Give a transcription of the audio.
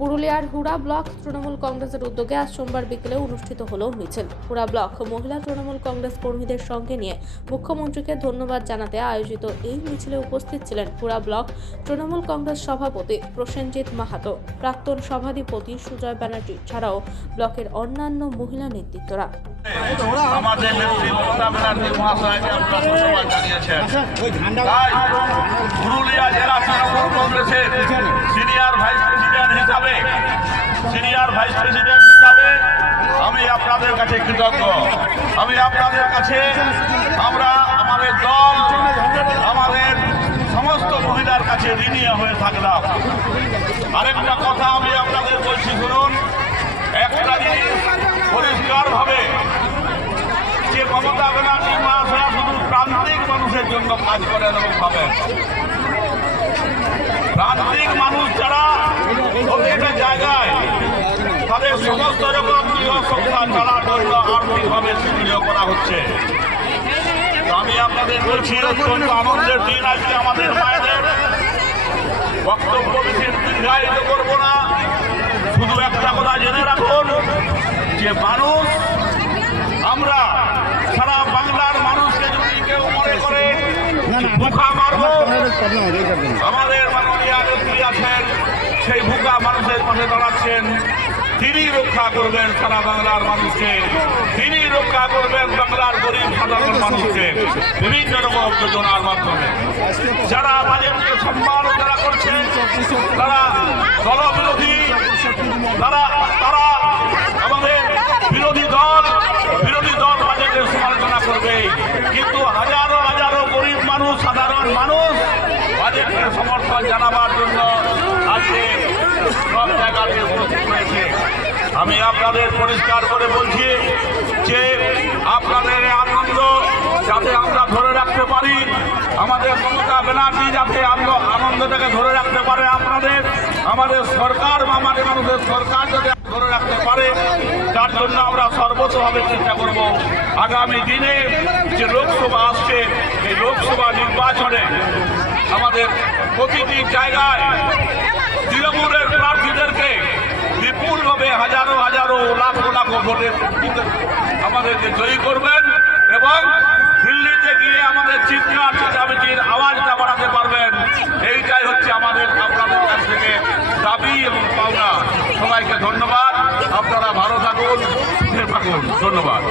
পুরুলিয়ার হুড়া ব্লক তৃণমূল কংগ্রেসের উদ্যোগে আজ সোমবার বিকেলে অনুষ্ঠিত হলো মিছিল। হুড়া ব্লক মহিলা তৃণমূল কংগ্রেস কর্মীদের সঙ্গে নিয়ে মুখ্যমন্ত্রীকে ধন্যবাদ জানাতে আয়োজিত এই মিছিলে উপস্থিত ছিলেন হুড়া ব্লক তৃণমূল কংগ্রেস সভাপতি প্রসেনজিৎ মাহাতো, প্রাক্তন সভাধিপতি সুজয় ব্যানার্জি ছাড়াও ব্লকের অন্যান্য মহিলা নেতৃত্বরা। আমাদের জানিয়েছেন পুরুলিয়া জেলা প্রেসিডেন্ট হিসাবে আমি আপনাদের কাছে কৃতজ্ঞ। আমি আপনাদের কাছে, আমরা আমাদের দল, আমাদের সমস্ত মহিলার কাছে ঋণী হয়ে থাকলাম। আরেকটা কথা আমি আপনাদের বলছি, শুনুন। একটা জিনিস পরিষ্কারভাবে যে মমতা ব্যানার্জি মহাশয়া শুধু প্রান্তিক মানুষের জন্য কাজ করেন এবং ভাবেন। প্রান্তিক মানুষ যারা প্রত্যেকটা জায়গায় তাদের সমস্ত রকম গৃহ সংসার চালার জন্য আর্থিকভাবে সুবিধা করা হচ্ছে। আমি আপনাদের বলছি, অত্যন্ত আনন্দের দিন আজকে আমাদের মায়েদের। বক্তব্য বেশি দীর্ঘায়িত করব না। শুধু একটা কথা জেনে রাখুন যে মানুষ, আমরা সারা বাংলার মানুষকে যদি কেউ মনে করে বুকা মারব, আমাদের মাননীয় নেত্রী আছেন, সেই বুকা মানুষের পাশে দাঁড়াচ্ছেন। তিনি রক্ষা করবেন সারা বাংলার মানুষকে। তিনি রক্ষা করবেন বাংলার গরিব সাধারণ মানুষকে। বিভিন্ন রকম যোজনার মাধ্যমে। যারা বাজেটকে সম্মাননা করছে, তারা দলবিরোধী, তারা তারা আমাদের বিরোধী দল বিরোধী দল বাজেটের সমালোচনা করবে। কিন্তু হাজারো হাজারো গরিব মানুষ, সাধারণ মানুষ বাজেটকে সমর্থন জানাবার জন্য জায়গাতে উপস্থিত হয়েছে। আমি আপনাদের পরিষ্কার করে বলছি যে আপনাদের আনন্দ যাতে আমরা ধরে রাখতে পারি, আমাদের মমতা ব্যানার্জি যাতে আমরা আনন্দটাকে ধরে রাখতে পারে আপনাদের, আমাদের সরকার বা আমাদের মানুষের সরকার যাতে ধরে রাখতে পারে, তার জন্য আমরা সর্বতভাবে চেষ্টা করব। আগামী দিনে যে লোকসভা আসছে, এই লোকসভা নির্বাচনে আমাদের প্রতিটি জায়গায় তৃণমূলের প্রার্থীদেরকে বিপুলভাবে হাজারো হাজারো লাখো লাখো ভিত্তিতে আমাদেরকে জয়ী করবেন এবং দিল্লিতে গিয়ে আমাদের চিৎকার চেঁচামেচির আওয়াজটা বাড়াতে পারবেন, এইটাই হচ্ছে আমাদের আপনাদের কাছ থেকে দাবি এবং পাওনা। সবাইকে ধন্যবাদ। আপনারা ভালো থাকুন থাকুন। ধন্যবাদ।